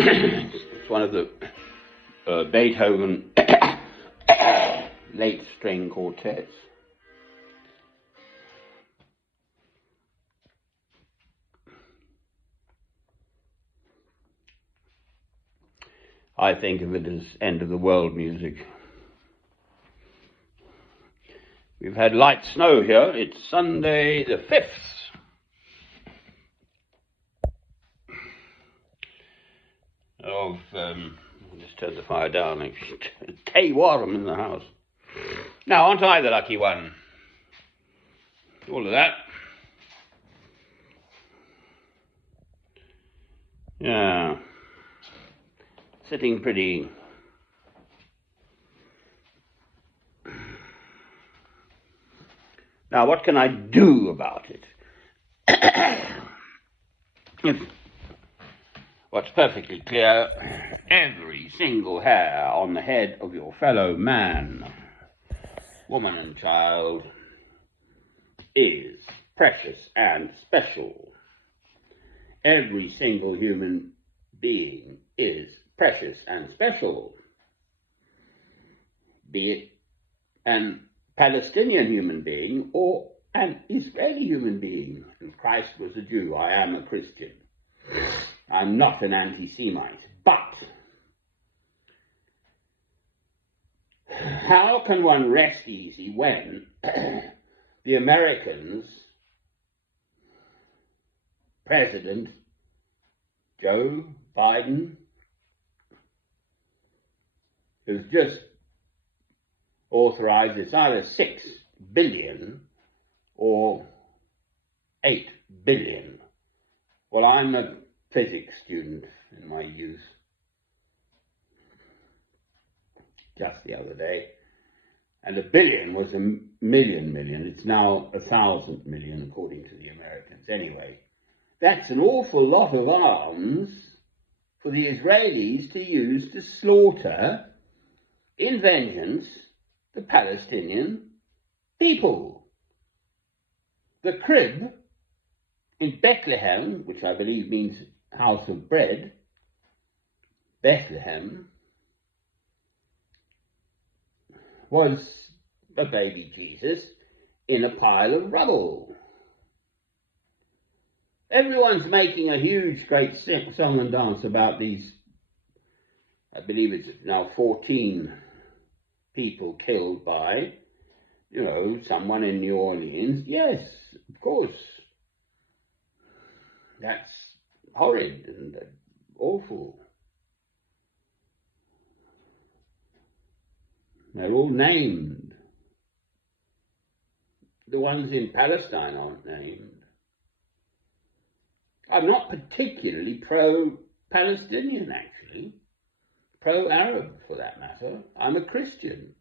It's one of the Beethoven late string quartets. I think of it as end of the world music. We've had light snow here. It's Sunday the 5th. Of, I'll just turn the fire down. It's tay warm in the house. Now, aren't I the lucky one? All of that. Yeah. Sitting pretty. Now, what can I do about it? What's perfectly clear, every single hair on the head of your fellow man, woman and child is precious and special. Every single human being is precious and special. Be it an Palestinian human being or an Israeli human being. And Christ was a Jew. I am a Christian. I'm not an anti-Semite. But how can one rest easy when the Americans, President Joe Biden, has just authorized, it's either 6 billion or 8 billion. Well, I'm a physics student in my youth. Just the other day. And a billion was a million. It's now 1,000 million, according to the Americans. Anyway, that's an awful lot of arms for the Israelis to use to slaughter, in vengeance, the Palestinian people. The crib in Bethlehem, which I believe means house of bread, Bethlehem, was a baby Jesus in a pile of rubble. Everyone's making a huge, great song and dance about these, I believe it's now 14 people killed by, someone in New Orleans. Yes, of course. That's horrid and awful. They're all named. The ones in Palestine aren't named. I'm not particularly pro-Palestinian, actually. Pro-Arab, for that matter. I'm a Christian.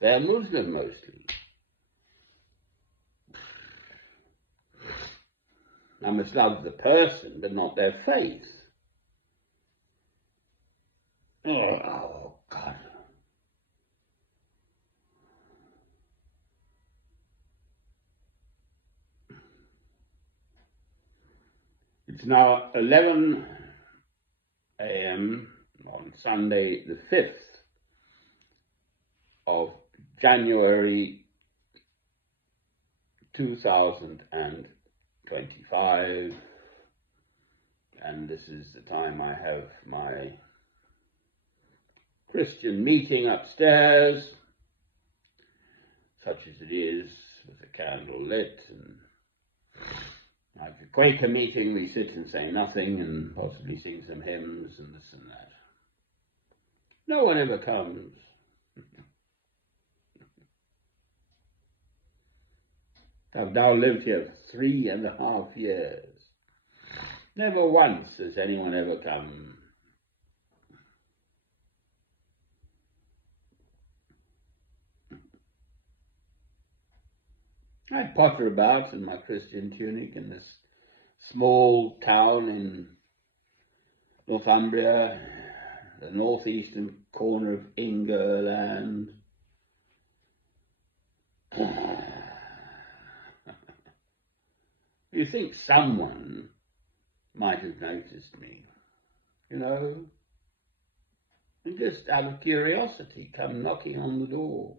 They're Muslim, mostly. I must love the person, but not their faith. Oh, God. It's now 11 a.m. on Sunday the 5th of January 2025, and this is the time I have my Christian meeting upstairs, such as it is, with a candle lit, and like a Quaker meeting, we sit and say nothing and possibly sing some hymns and this and that. No one ever comes. I've now lived here 3.5 years. Never once has anyone ever come. I potter about in my Christian tunic in this small town in Northumbria, the northeastern corner of England. You think someone might have noticed me, and just out of curiosity come knocking on the door.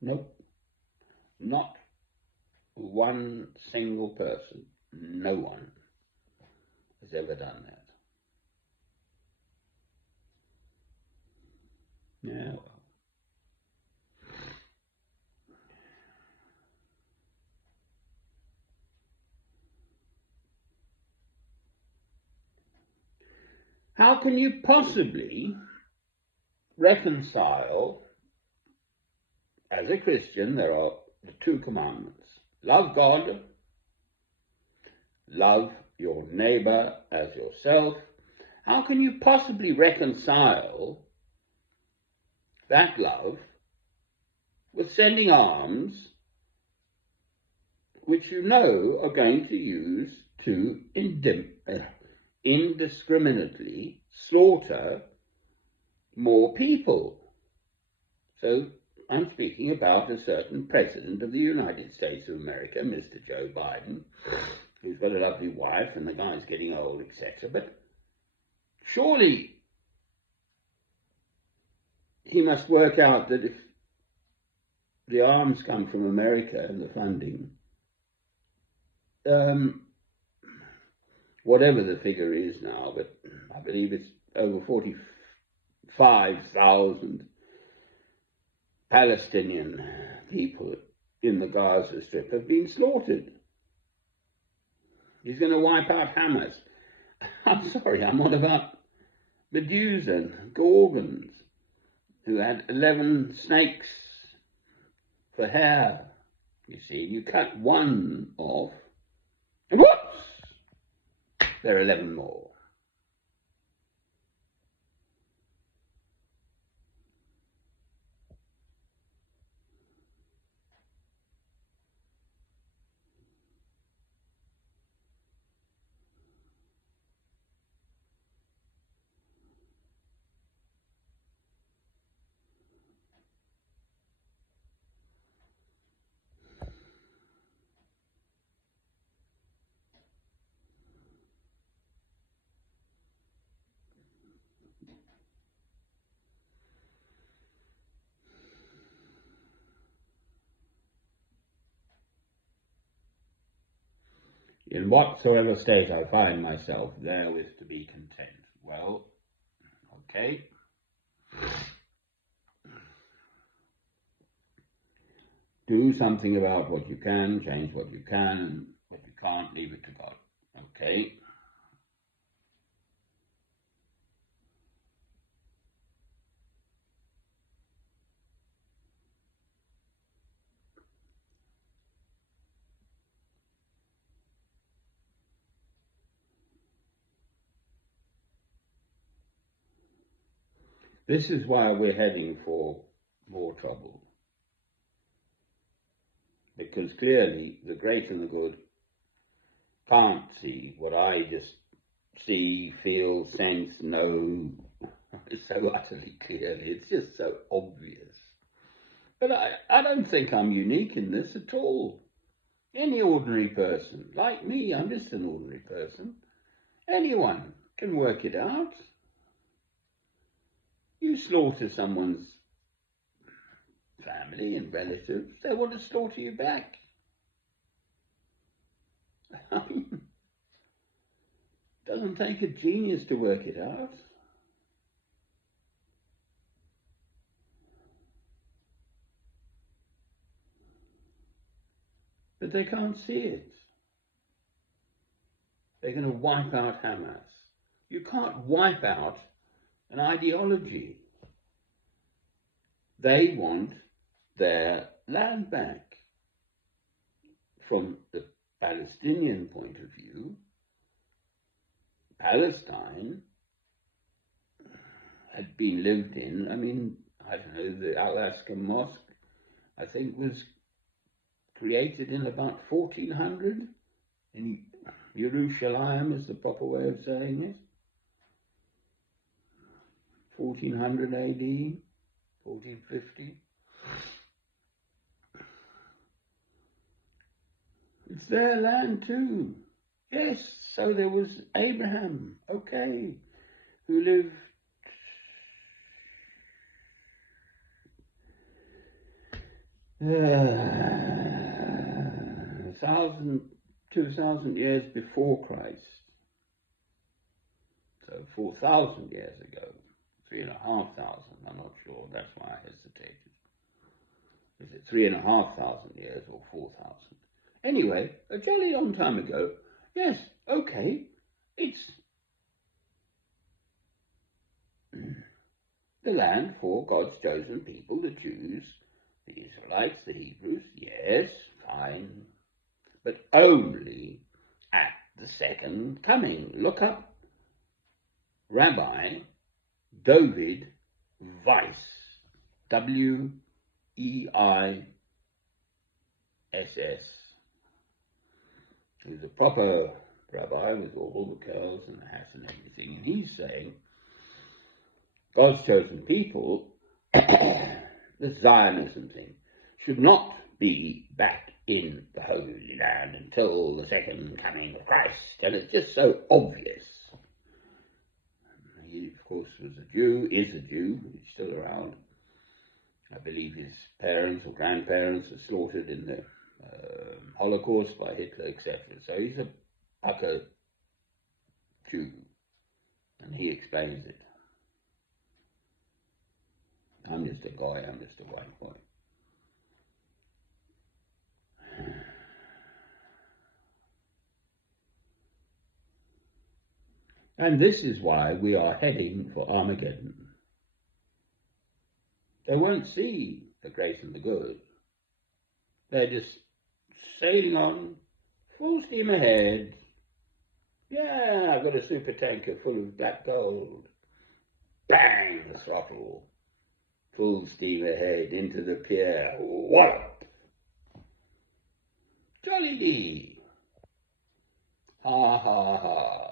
Nope, not one single person, no one has ever done that. Yeah. How can you possibly reconcile, as a Christian, there are the two commandments: love God, love your neighbor as yourself. How can you possibly reconcile that love with sending arms which you know are going to use to indiscriminately slaughter more people? So I'm speaking about a certain President of the United States of America, Mr. Joe Biden, who's got a lovely wife and the guy's getting old, etc. But surely he must work out that if the arms come from America and the funding, whatever the figure is now, but I believe it's over 45,000 Palestinian people in the Gaza Strip have been slaughtered. He's going to wipe out Hamas. I'm sorry, I'm on about Medusa and Gorgons, who had 11 snakes for hair. You see, you cut one off, and whoops, there are 11 more. In whatsoever state I find myself, therewith to be content. Well, okay. Do something about what you can, change what you can, and what you can't, leave it to God. Okay. This is why we're heading for more trouble. Because clearly the great and the good can't see what I just see, feel, sense, know so utterly clearly. It's just so obvious. But I don't think I'm unique in this at all. Any ordinary person, like me, I'm just an ordinary person. Anyone can work it out. You slaughter someone's family and relatives, they want to slaughter you back. I mean, it doesn't take a genius to work it out. But they can't see it. They're going to wipe out Hamas. You can't wipe out an ideology. They want their land back. From the Palestinian point of view, Palestine had been lived in. I mean, I don't know, the Al-Aqsa Mosque, I think, was created in about 1400 in Jerusalem is the proper way of saying it. 1400 AD, 1450. It's their land too. Yes, so there was Abraham, okay, who lived 2,000 years before Christ. So 4,000 years ago, 3,500, I'm not sure, that's why I hesitated. Is it 3,500 years or 4,000? Anyway, a jolly long time ago, yes, okay, it's the land for God's chosen people, the Jews, the Israelites, the Hebrews, yes, fine, but only at the second coming. Look up Rabbi David Weiss, Weiss. He's a proper rabbi with all the curls and the hat and everything, and he's saying God's chosen people, the Zionism thing, should not be back in the Holy Land until the second coming of Christ. And it's just so obvious. He, of course, was a Jew, is a Jew, he's still around. I believe his parents or grandparents were slaughtered in the Holocaust by Hitler, etc. So he's a pucker Jew, and he explains it. I'm just a guy, I'm just a white boy. And this is why we are heading for Armageddon. They won't see the great and the good. They're just sailing on, full steam ahead. Yeah, I've got a super tanker full of black gold. Bang, the throttle. Full steam ahead into the pier. Wallop. Jolly Lee. Ha ha ha.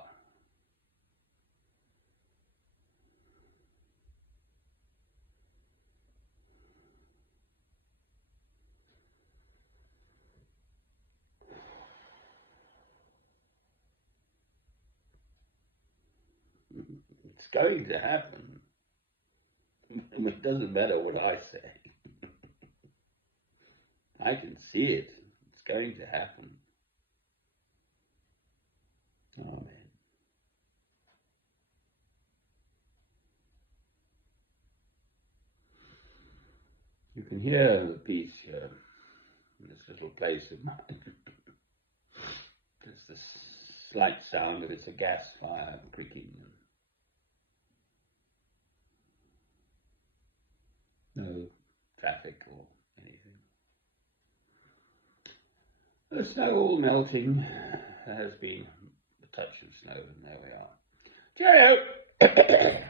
It's going to happen. It doesn't matter what I say. I can see it. It's going to happen. Oh, man. You can hear the peace here in this little place of mine. There's this slight sound of it's a gas fire creaking. No traffic or anything. The snow all melting. There has been a touch of snow, and there we are. Cheerio!